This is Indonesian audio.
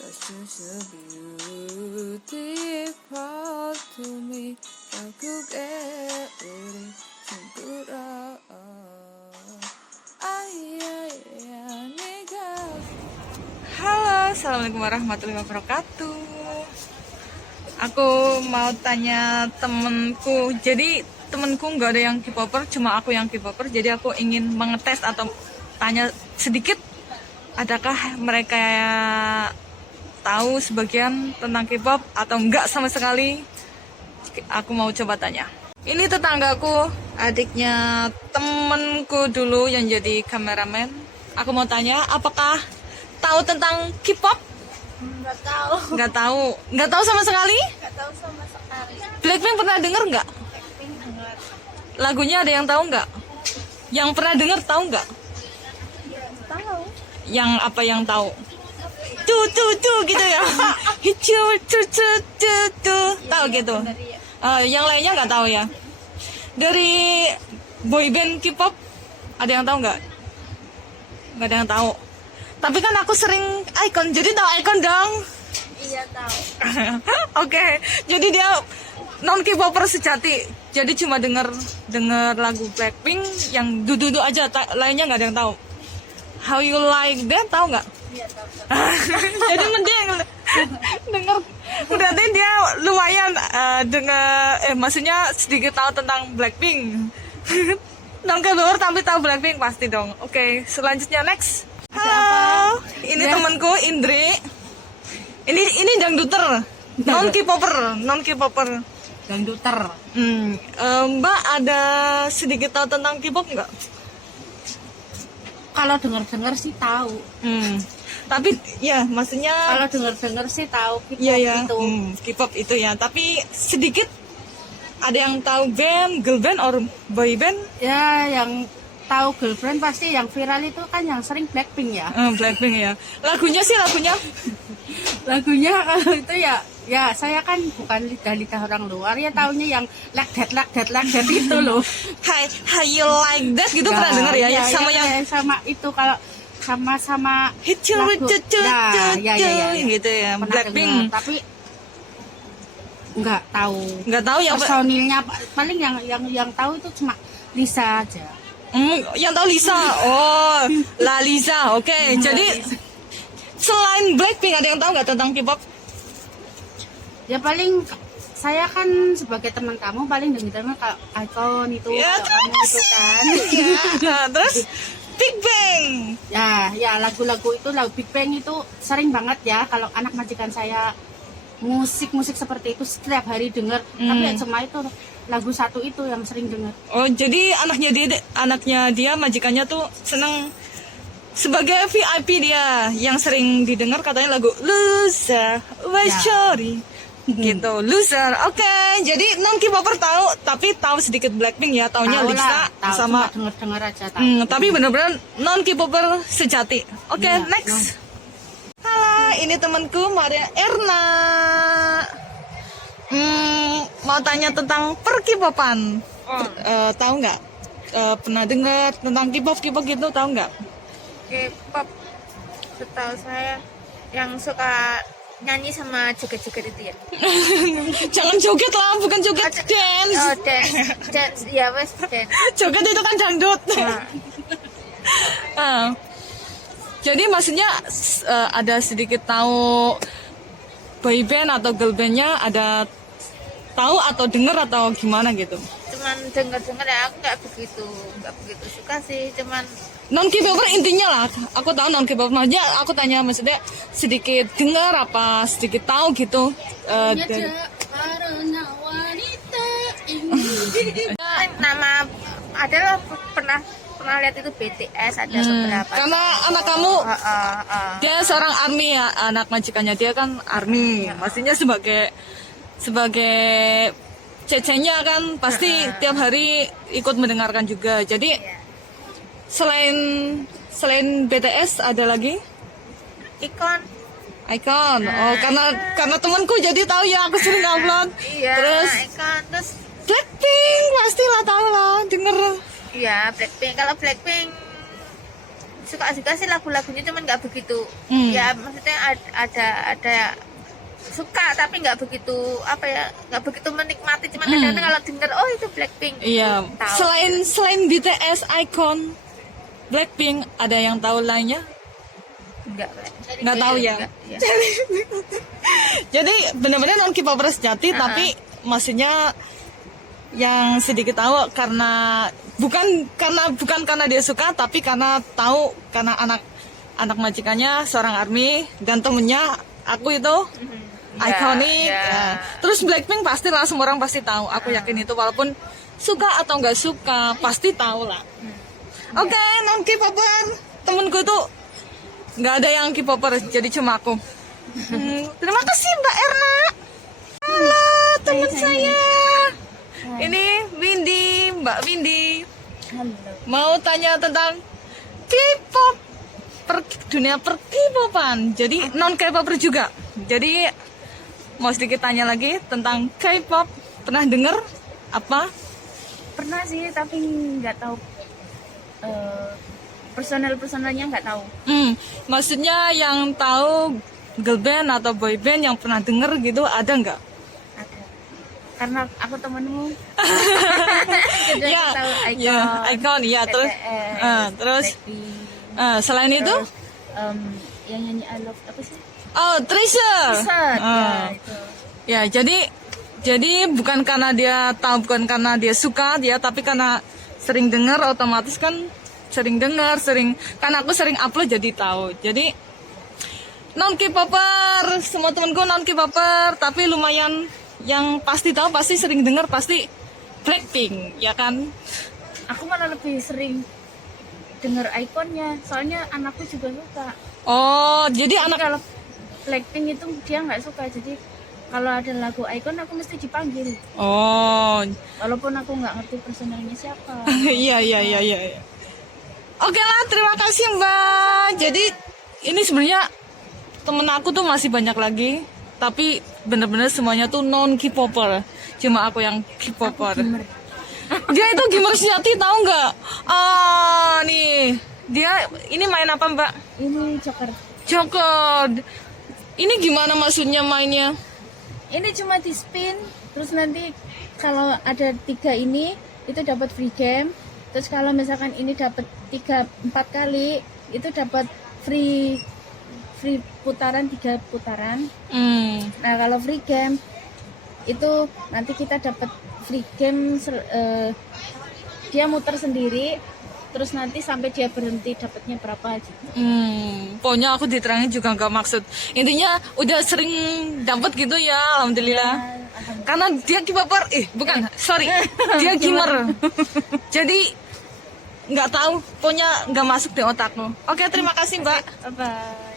Cause you're so beautiful to me. Aku get ready to put up. Halo, assalamualaikum warahmatullahi wabarakatuh. Aku mau tanya temenku. Jadi temenku nggak ada yang K-popper, cuma aku yang K-popper. Jadi aku ingin mengetes atau tanya sedikit, adakah mereka tahu sebagian tentang K-pop atau enggak sama sekali. Aku mau coba tanya. Ini tetanggaku, adiknya temenku dulu yang jadi kameramen. Aku mau tanya, apakah tahu tentang K-pop? Nggak tahu. Nggak tahu. Nggak tahu sama sekali? Nggak tahu sama sekali. Blackpink pernah denger nggak? Blackpink dengar. Lagunya ada yang tahu nggak? Yang pernah denger tahu nggak? Tahu. Yang apa yang tahu? Tuh gitu ya. Hicu tuh. Tahu gitu. Yang lainnya nggak tahu ya. Dari boyband K-pop ada yang tahu nggak? Nggak ada yang tahu. Tapi kan aku sering icon, jadi tahu icon dong. Iya tahu. Oke, jadi dia non K-popper sejati. Jadi cuma denger lagu Blackpink yang dudu aja, lainnya nggak ada yang tahu. How you like that, tahu nggak? Iya tahu. Jadi mending denger. Berarti dia lumayan maksudnya sedikit tahu tentang Blackpink. Non K-popper tapi tahu Blackpink pasti dong. Oke, selanjutnya next. Halo, ini temanku Indri. Ini dangduter, non K-popper. Dangduter. Mbak ada sedikit tahu tentang K-pop nggak? Kalau dengar sih tahu. Tapi ya maksudnya. Kalau dengar sih tahu K-pop Iya. itu. K-pop itu ya. Tapi sedikit ada yang tahu band, girl band or boy band? Ya yang tahu girlfriend pasti yang viral itu kan yang sering Blackpink ya. Blackpink ya. Lagunya Lagunya kalau itu ya saya kan bukan lidah orang luar ya taunya yang like that itu loh. How you like that gitu pernah dengar ya? Sama yang sama itu kalau sama hit you lagu. Ya. Gitu ya. Pernah Blackpink. dengar, tapi nggak tahu. Nggak tahu ya. Personilnya paling yang tahu itu cuma Lisa aja. Yang tahu Lisa. Oh, La Lisa. Oke. Jadi selain Blackpink ada yang tahu nggak tentang K-pop? Ya paling saya kan sebagai teman kamu paling dengar kalau icon itu Ya, kalau kamu itu kan. Ya. Terus Big Bang. Ya lagu-lagu itu lagu Big Bang itu sering banget ya kalau anak majikan saya musik seperti itu setiap hari dengar. Tapi ya cuma itu lagu satu itu yang sering dengar. Oh, jadi anaknya dia majikannya tuh seneng sebagai VIP dia yang sering didengar katanya lagu Loser, Sorry. Gitu, Loser. Oke, jadi non K-popper tahu, tapi tahu sedikit Blackpink ya, taunya Tahu Lisa lah, tahu, sama cuma dengar aja tahu. tapi benar-benar non K-popper sejati. Oke, Iya, next. Halo, ini temanku Maria Erna. Mau tanya tentang per-K-popan. Tahu nggak? Pernah dengar tentang K-pop gitu, tahu nggak? K-pop, setahu saya yang suka nyanyi sama joget-joget itu ya. Jangan joget lah, bukan joget, dance. Oh, dance, ya wes dance. Joget itu kan dangdut. Jadi maksudnya ada sedikit tahu boyband atau girl bandnya, ada tahu atau dengar atau gimana gitu? Cuman dengar ya, aku nggak begitu suka sih, cuman Non K-popper intinya lah, aku tahu non K-popper aja. Aku tanya maksudnya sedikit dengar apa sedikit tahu gitu. Dari nama adalah pernah lihat itu BTS ada beberapa. Karena anak kamu dia seorang army ya, anak majikannya dia kan army. Maksudnya sebagai cecenya kan pasti tiap hari ikut mendengarkan juga. Jadi selain BTS ada lagi Icon. Oh, karena temanku jadi tahu ya, aku sering upload. Iya. Terus Icon, terus Blackpink pastilah tahu lah, denger. iya Blackpink. Kalau Blackpink suka sih lagu-lagunya, cuman nggak begitu. Ya maksudnya ada suka tapi nggak begitu apa ya, nggak begitu menikmati, cuman kadang-kadang kalau denger oh itu Blackpink. Iya. Tahu. Selain BTS icon Blackpink, ada yang tahu lainnya? Nggak tahu ya. Enggak, ya. Jadi benar-benar non K-popers sejati, tapi maksudnya yang sedikit tahu karena bukan karena dia suka, tapi karena tahu karena anak majikannya seorang ARMY dan temennya aku itu ikonik. Ya. Terus Blackpink pasti lah, semua orang pasti tahu. Aku yakin itu, walaupun suka atau nggak suka pasti tahu lah. Oke, non K-popper temenku tuh nggak ada yang K-popper, jadi cuma aku. Terima kasih Mbak Erna. Halo teman saya. Ini Windy, Mbak Windy. Halo. Mau tanya tentang K-pop, dunia per K-popan. Jadi non K-popper juga. Jadi mau sedikit tanya lagi tentang K-pop. Pernah dengar apa? Pernah sih tapi nggak tahu personalnya nggak tahu. Maksudnya yang tahu girl band atau boy band yang pernah denger gitu ada nggak? Ada. Karena aku temenmu. Jadi Ya, aku tahu ya, icon, ya terus, terus, Blackpink, selain itu, terus, yang nyanyi I Love apa sih? oh Treasure. Set, ya itu. Ya, jadi bukan karena dia tahu, bukan karena dia suka dia, tapi karena sering dengar, otomatis kan sering dengar, karena aku sering upload jadi tahu. Jadi non K-popper, semua temenku non K-popper, tapi lumayan yang pasti tahu, pasti sering dengar, pasti Blackpink, ya kan? Aku malah lebih sering denger ikonnya, soalnya anakku juga suka. Oh, jadi Jadi anak kalau Blackpink itu dia nggak suka, jadi kalau ada lagu icon aku mesti dipanggil, Oh, walaupun aku nggak ngerti personalnya siapa. iya. Oke lah, terima kasih Mbak. Jadi ini sebenarnya temen aku tuh masih banyak lagi, tapi bener-bener semuanya tuh non K-popper. Cuma aku yang K-popper. Dia itu gamer sejati, tahu nggak? Ah, nih dia ini main apa Mbak? Ini Joker. Joker. Ini gimana maksudnya mainnya? Ini cuma di spin, terus nanti kalau ada 3 ini itu dapat free game. Terus kalau misalkan ini dapat 3-4 kali itu dapat free putaran 3 putaran. Nah kalau free game itu nanti kita dapat free game dia muter sendiri, terus nanti sampai dia berhenti dapatnya berapa aja. Pokoknya aku diterangin juga nggak maksud. Intinya udah sering dapat gitu ya, alhamdulillah. Karena dia K-popper, bukan, sorry, dia gamer. Jadi nggak tahu, pokoknya nggak masuk di otakku. Oke, terima kasih Mbak. Bye.